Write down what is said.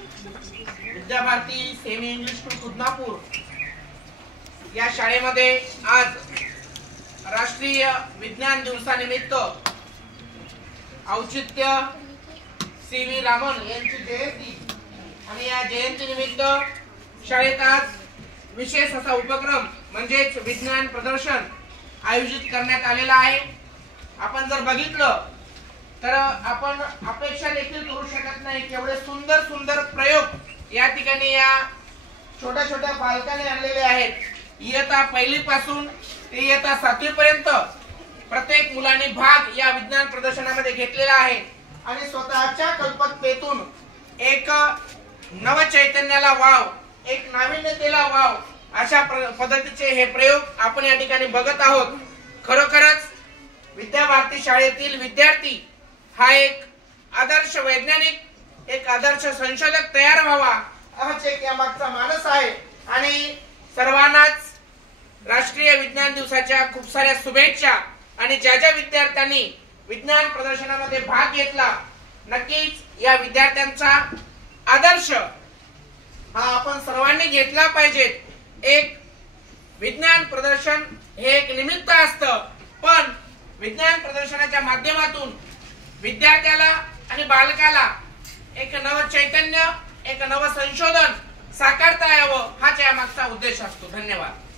Vidya Bharati semi English school Khudnapur या शाळेमध्ये आज राष्ट्रीय विज्ञान दिवसानिमित्त औचित्य सी.व्ही. रामन यांची जयंती आणि या जयंतीनिमित्त शाळेत आज विशेष असा उपक्रम म्हणजेच विज्ञान प्रदर्शन आयोजित करण्यात आलेला आहे। आपण जर बघितलं तर आपण अपेक्षा देखील करू शकत नाही की एवढे सुंदर सुंदर प्रयोग या ठिकाणी या छोट्या छोट्या बालकांनी आणलेले आहेत। इयत्ता पहिली पासून ते इयत्ता 7वी पर्यंत प्रत्येक मुलाने भाग या विज्ञान प्रदर्शनामध्ये घेतलेला आहे आणि स्वतःच्या कल्पकतेतून एक नवचैतन्याला वाव, एक नाविन्यतेला वाव अशा पद्धतीचे हे प्रयोग आपण या ठिकाणी बघत आहोत। खरोखरच विद्याभारती शाळेतील विद्यार्थी हा एक आदर्श वैज्ञानिक, एक आदर्श संशोधक तयार व्हावा हाच एक यामागचा मानस आहे आणि सर्वांनाच राष्ट्रीय विज्ञान दिवसाच्या खूप साऱ्या शुभेच्छा। आणि ज्या ज्या विद्यार्थ्यांनी विज्ञान प्रदर्शनामध्ये भाग घेतला नक्कीच या विद्यार्थ्यांचा आदर्श हा आपण सर्वांनी घेतला पाहिजे। एक विज्ञान प्रदर्शन हे एक निमित्त असतं, पण विज्ञान प्रदर्शनाच्या माध्यमातून विद्यार्थ्याला आणि बालकाला एक नव चैतन्य, एक नव संशोधन साकारता यावं हाच या मागचा उद्देश असतो। धन्यवाद।